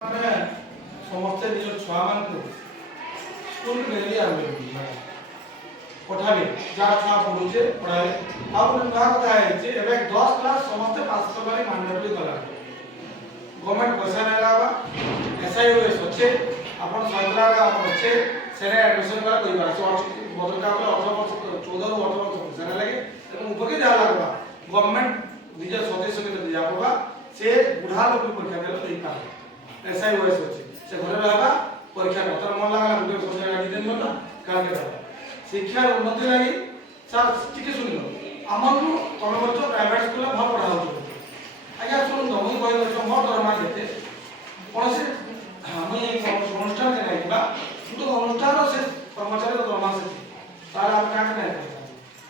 ମାନେ ସମସ୍ତେ ନିଜ ଛୁଆମାନଙ୍କୁ ସ୍କୁଲକୁ ନେଇ ଆଣିବେ ପଠାବେ ଯାହା ଛୁଆ ପଢ଼ୁଛେ ପଢ଼ାବେ। ଆଉ ଗୋଟେ ନୂଆ କଥା ହେଇଛି ଏବେ 10 କ୍ଲାସ୍ ସମସ୍ତେ ପାସ୍ କରବାରେ ମାଣ୍ଡାଟୋରି କଲା। ଗଭର୍ଣ୍ଣମେଣ୍ଟ ପଇସା ନେଲା ବା SIOS ଅଛେ ଆପଣ ସରକାର ଅଛେ ସେନେ ଆଡମିସନ କରା କରିବାର ବଦଳକା ପରେ 18 ବର୍ଷ 14 ରୁ 18 ବର୍ଷ ପଇସା ଲାଗେ ଏବଂ ଉପକେ ଯାହା ଲାଗବା ଗଭର୍ଣ୍ଣମେଣ୍ଟ ନିଜ ସଦସ୍ୟকে ଦିଆ ପଡବା ସେ ବୁଢା ଲୋକ ପରୀକ୍ଷା ଦେଲେ ଦେଇ ପାରେ। SIOS ଅଛି ସେ ଘରେ ରହିବା ପରୀକ୍ଷା ପତ୍ର ମନ ଲାଗଲା ଗୋଟେ ପଇସା ଗାଡ଼ି ଦେନ ନା କାକେ ରହିବା ଶିକ୍ଷାର ଉନ୍ନତି ଲାଗି ସାର୍ ଟିକେ ଶୁଣିଲ ଆମକୁ ତମେ ବର୍ଷ ପ୍ରାଇଭେଟ ସ୍କୁଲ ଭଲ ପଢା ହଉଛି ଆଜ୍ଞା ଶୁଣନ୍ତୁ ମୁଁ କହିବି ମୋ ଦରମା କେତେ କୌଣସି আমি অনুষ্ঠানে যাইবা কিন্তু অনুষ্ঠান সে কর্মচারী দরমা সে তার আমি কাকে নাই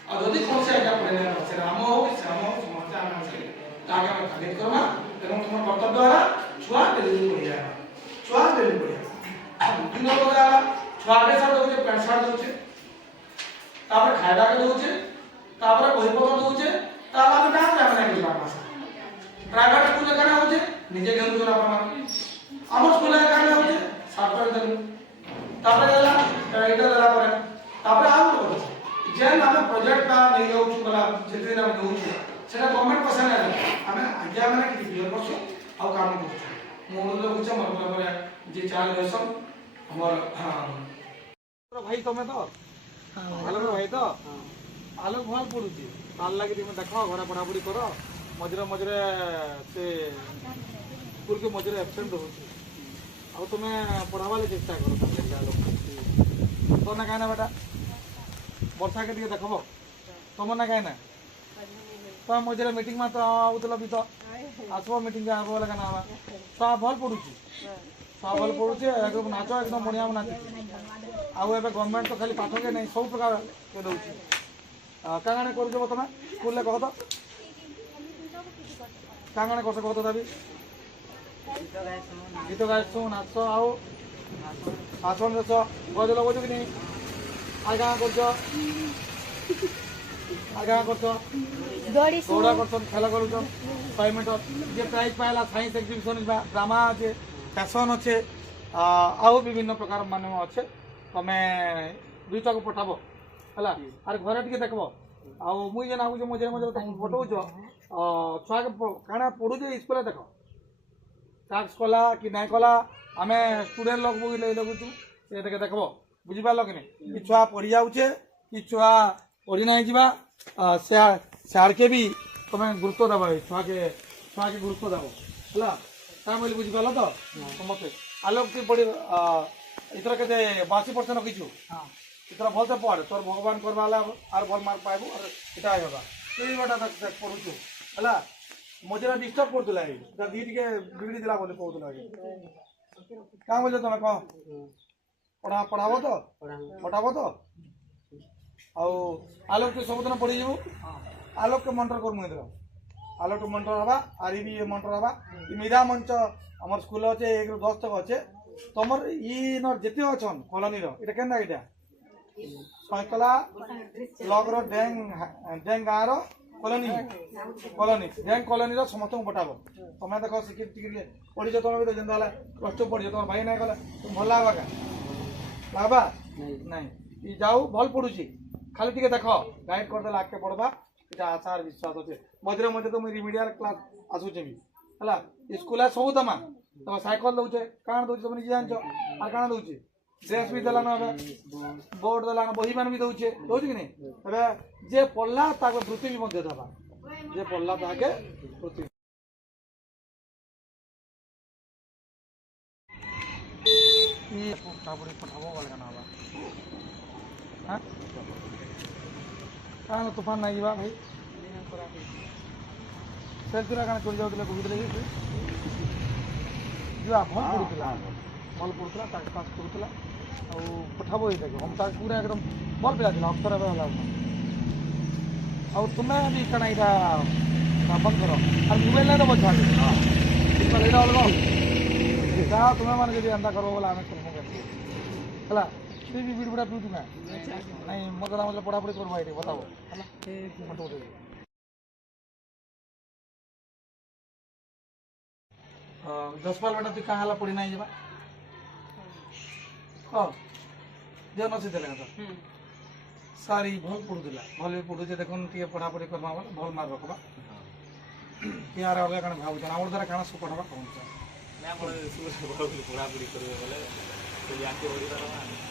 আর যদি কোনসে এটা পড়ে না সে রাম হোক শ্যাম হোক সমস্ত আমি আছে তাকে আমি তাগিদ করবা এবং তোমার কর্তব্য হলা ছুয়া ডেলি পড়িয়া ছুয়া ডেলি পড়িয়া দুই নম্বর হলা ছুয়াকে সাথে দউছে প্যান্ট শার্ট দউছে তারপরে খাইবাকে দউছে তারপরে বহিপত্র দউছে তারপরে আমি কাকে আমি নাই করবা প্রাইভেট স্কুলে কেন হচ্ছে নিজে গেলু জোর আপনার আমার স্কুলে কাজ হচ্ছে সার্ভার দেন তারপরে এলা এটা দেলা পরে তারপরে আর একটা কথা যেন আমি প্রজেক্টটা নেই যাচ্ছু বলা যেদিন আমি দেউছু সেটা গভর্নমেন্ট পয়সা নাই আমি আজ্ঞা মানে কি ক্লিয়ার করছো আর কাম করছো ମୁଁ ଅନୁରୋଧ କରୁଛି ମୋର ପରେ ଯେ ଚାଲ ରହିସନ ଆମର ଭାଇ ତମେ ତ ଆଲୋକ ଭାଇ ତ ଆଲୋକ ଭଲ ପଡୁଛି ତାର ଲାଗି ତମେ ଦେଖ ଘରେ ପଢାପଢି କର ମଝିରେ ମଝିରେ ସେ ସ୍କୁଲକୁ ମଝିରେ ଆବସେଣ୍ଟ ରହୁଛି ଆଉ ତୁମେ ପଢ଼ାବା ଲାଗି ଚେଷ୍ଟା କର ତୋର ନା କାହିଁନା ବେଟା ବର୍ଷାକେ ଟିକେ ଦେଖବ ତମର ନା କାହିଁନା ତମେ ମଝିରେ ମିଟିଂ ମାତ୍ର ଆଉଥିଲ ବି ତ আসব মিটিং আব লাগে না সব ভাল পড়ুছি সব ভাল পড়ুছি একদম নাচ একদম বড়িয়া নাচুছি আউ এবে গভর্নমেন্ট তো খালি পাঠকে নাই সব প্রকার দেউছি কাঁগানে করছ তুমি স্কুলে কহ তো কাঁগানে করছ কহ তো দাবি গীত গাইছ নাচ আউ ভাষণ দেছ গজ লগাউছ কি নি আর কাঁ করছ আর কাঁ করছ দৌড়া করছন খেলা করছন 5 মিনিট যে প্রাইজ পাইলা সাইন্স এক্সিবিশন বা ড্রামা আছে ফ্যাশন আছে আউ বিভিন্ন প্রকার মানে আছে তুমি দুইটাকে পঠাব হলা আর ঘরে টিকে দেখব আউ মুই যে নাগুছ মঝিরে মঝিরে তুমি পঠাউছ ছুয়াকে কাଣା পড়ুছে স্কুলে দেখ টাস্ক কলা কি নাই কলা আমি স্টুডেন্ট লোক বই লগুছু সেটাকে দেখব বুঝিপারল কি কি ছুয়া পড়ি যাউছে কি ছুয়া পড়ি নাই যা সিয়াড়কে বি তুমি গুরুত্ব দেব ছুয়াকে গুরুত্ব দেব হলা তা বলি বুঝিপারল তো সমস্তে আলোক তুই পড়ি এথর কেতে 82% রকিছু এথর ভালসে পড় তোর ভগবান করবা আর ভাল মার্ক পাইবু আর এটা হবা তুই ওটা পড়ুছু হলা মঝিরে ডিস্টার্ব করতুলা এটা দি টিকে বিগড়ি দিলা বলে কହୁতুলা কাঁ বলছো তুমি কহ পড়াব তো পঠাব তো ଆଉ ଆଲୋକ ସବୁଦିନ ପଢ଼ିଯିବୁ ଆଲୋକকে ମଣ୍ଟର করমু এদের আলোককে মন্টর হবা আর ই মন্টর হবা ই মেধা মঞ্চ আমার স্কুলে আছে 1 ରୁ 10 তক আছে তোমার ই নর যেতে অছন কলোনির এটা কেন এটা সয়তলা ব্লক র ড্যাং গাঁর কলোনি ড্যাং কলোনির সমস্ত পঠাব তুমি দেখ শিক্ষিত টিকে পড়িছ তুমি তো যেন কষ্ট পড়িছ তোমার ভাই নাই গলা তুমি ভাল লাগবা কা লাগবা নাই ই যাও ভাল পড়ুছি খালি টিকে দেখ গাইড করদেলে আগে পড়বা এটা আশা আর বিশ্বাস আছে মঝিরে মধ্যে তুমি রিমিডিয়াল ক্লাস আসুছে বি হলা স্কুলে সবু দমা তোমার সাইকেল দউছে কাণ দউছে তুমি নিজে জানছ আর কাণ দউছে ড্রেস বি দেলান হবে বোর্ড দেলান বহি মান বি দউছে কি নাই এবে যে পড়লা তাকে বৃত্তি বি মধ্যে দেবা যে পড়লা তাকে বৃত্তি পঠাবো বলে কেন হবা হ্যাঁ কারণ তুফান নাই যা ভাই সেলফিরা কারণ চলে যাওয়া কবিতা যা ভাল পড়ুলা টাইম পাস করুলা ଆଉ ପଠାବ ଏଇଟାକୁ ହୋମ୍ ଟାସ୍କ ପୁରା ଏକଦମ ଭଲ ପିଲା ଥିଲା ଅଫସର ଏବେ ହେଲା ଆଉ ତୁମେ ବି କାଣା ଏଇଟା ବନ୍ଦ କର ଆଉ ମୋବାଇଲ ନାଇଁ ଦେବ ଛାଡ଼ି ଏଇଟା ଅଲଗା ଯାହା ତୁମେ ମାନେ ଯଦି ଏନ୍ତା କର ବୋଲେ ଆମେ କରିବୁ ହେଲା তুই বি বিড় বিড়া পিউଛୁ না ନାଇଁ ମୋତେ ମତେ ପଢ଼ାପଢ଼ି କରବା ଏଇଠି ବତାବ ହେଲା ଫଟୋ ଉଠେଇବି ଯଶପାଲ ବେଟା ତୁଇ କାଁ ହେଲା ପଢି ନାଇଁ ଯିବା ହଁ ଦେହ ନସି ଦେଲେ ତ ସାରି ଭଲ ପଢୁଥିଲା ଭଲ ବି ପଢୁଛେ ଦେଖୁନ୍ ଟିକେ ପଢାପଢି କରମା ବୋଲେ ଭଲ ମାର୍କ ରଖବା କି ଆର ଅଲଗା କାଣା ଭାବୁଛନ୍ ଆମର ଦ୍ୱାରା କାଣା ସବୁ ପଢବା କହୁଛ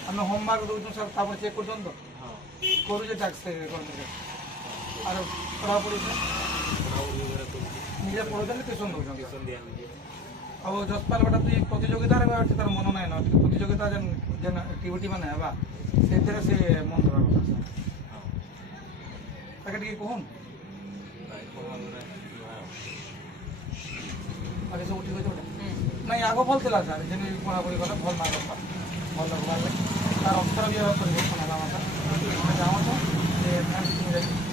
ଆମେ ହୋମୱାର୍କ ଦଉଛୁ ସାର୍ ତାପରେ ଚେକ୍ କରୁଛନ୍ ତ କରୁଛେ ଟାକ୍ସ ଆର ପଢାପଢି ନିଜେ ପଢୁଛନ୍ତି ଟ୍ୟୁସନ୍ ଦଉଛନ୍ତି ଆଉ ଯଶପାଲ ବେଟା ତୁଇ ପ୍ରତିଯୋଗିତାରେ ବାହାରିଛି ତାର ମନ ନାହିଁ ନା ପ୍ରତିଯୋଗିତା ଯେନ୍ ଯେନ୍ ଆକ୍ଟିଭିଟି ମାନେ ହେବା ସେଥିରେ ସେ ମନ ଦେବା କଥା ତାକେ ଟିକେ କହୁନ୍ ଆগে ସବୁ ঠিক আছে ନାଇଁ ଆଗ ଭଲ ଥିଲା ସାର୍ ଯେନ୍ ପଢ଼ାପଢ଼ି କଲେ ଭଲ ମାର୍କ ରଖବା ଭଲ ରଖବାର ତାର ଅକ୍ଷର ବି ପରିବର୍ତ୍ତନ ହେଲା ମାତା ଚାହୁଁଛ ଯେ